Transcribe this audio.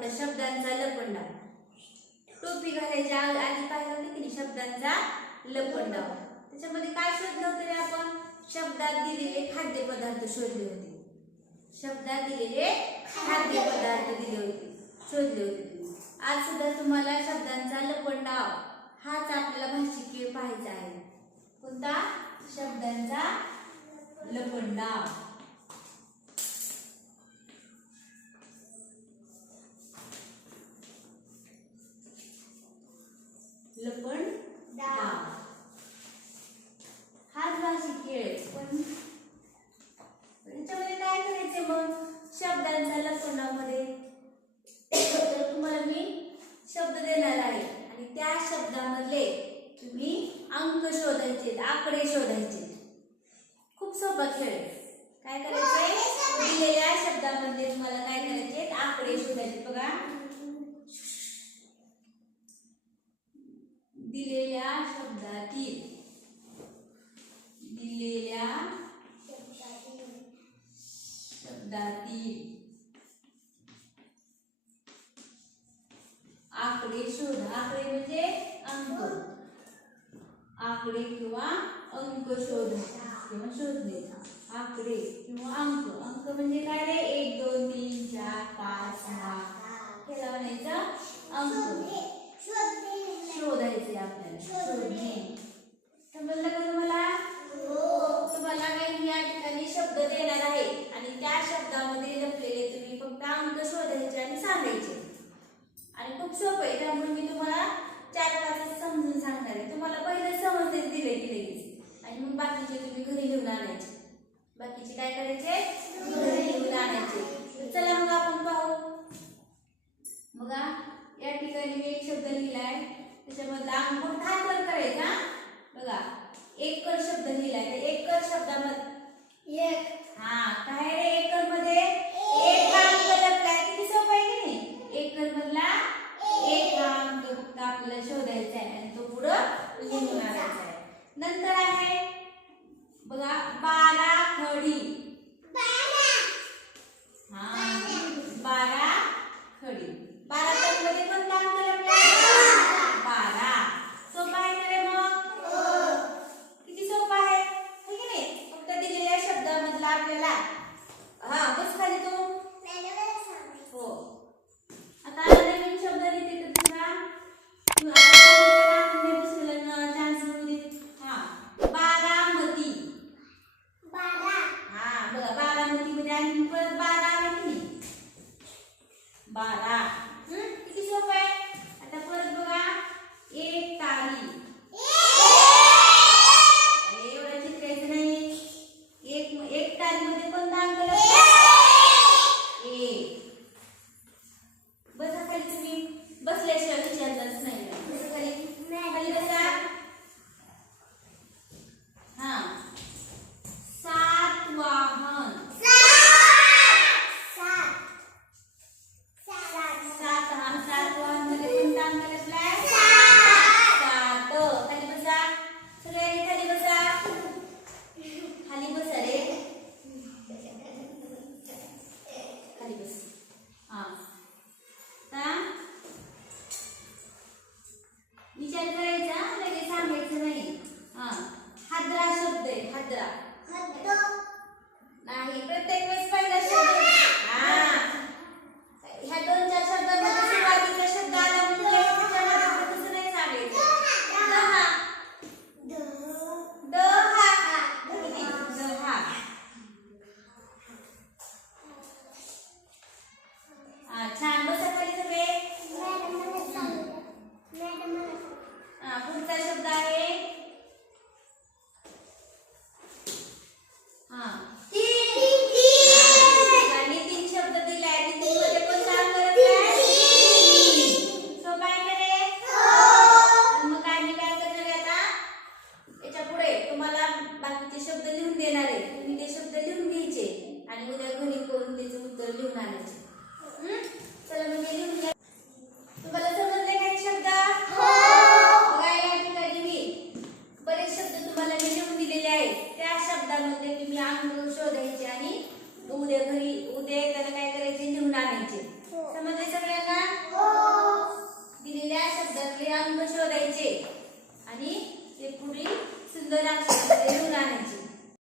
लपंड शब्दांचा लपंडाव. टोपी घालायच्या आधी पाहिलं होतं की नाही? शब्दांचा लपंडाव. त्याच्यामध्ये काय शोधलं होतं रे आपण? शब्दात दिलेले खाद्यपदार्थ शोधले होते. शब्दात दिलेले खाद्यपदार्थ दिले होते. शोधले होते. आज सुद्धा तुम्हाला शब्दांचा लपंडाव हाच आपल्याला भाषिक पाहायचा आहे. कोणता? शब्दांचा लपंडाव. याच्यामध्ये काय करायचंय मग? शब्दांचा लक्षणामध्ये तर तुम्हाला मी शब्द देणार आहे. आणि त्या शब्दामधले तुम्ही अंक शोधायचे आकडे शोधायचे. खूप सोपा खेळ. काय करायचंय? दिलेल्या शब्दामध्ये तुम्हाला काय करायचे? आकडे शोधायचे. बघा. दिलेल्या शब्दातील आकडे शोध. आकडे म्हणजे अंक. आकडे किंवा अंक शोध. किंवा शोधले. आकडे किंवा अंक. अंक म्हणजे काय रे? एक दोन तीन चार पाच सहा. त्याला म्हणायचं अंक. शोधायचे आपल्याला शोधणे समजलं का तुम्हाला तुम्हाला काही या ठिकाणी शब्द देणार आहे आणि त्या शब्दामध्ये लपलेले तुम्ही फक्त अंक शोधायचे आणि सांगायचे आणि खूप सोपं आहे त्यामुळे मी तुम्हाला चार पाच समजून सांगणार आहे. तुम्हाला पहिलं समजते दिले की लगेच. आणि मग बाकीचे तुम्ही घरी लिहून आणायचे. बाकीचे काय करायचे? घरी लिहून आणायचे. तर चला मग आपण पाहू. बघा या ठिकाणी मी एक शब्द लिहिलाय. त्याच्यामधला अंक खातर करायचा बघा. एक कर शब्द लिहिलाय. तर एक कर शब्दामध्ये हा काय रे एकरमध्ये एक हा अंक लपलाय किती सोपं आहे की नाही एकर मधला एक हा अंक फक्त आपल्याला शोधायचा आहे आणि तो पुढं लिहून आणायचा आहे नंतर आहे बघा बारा खडी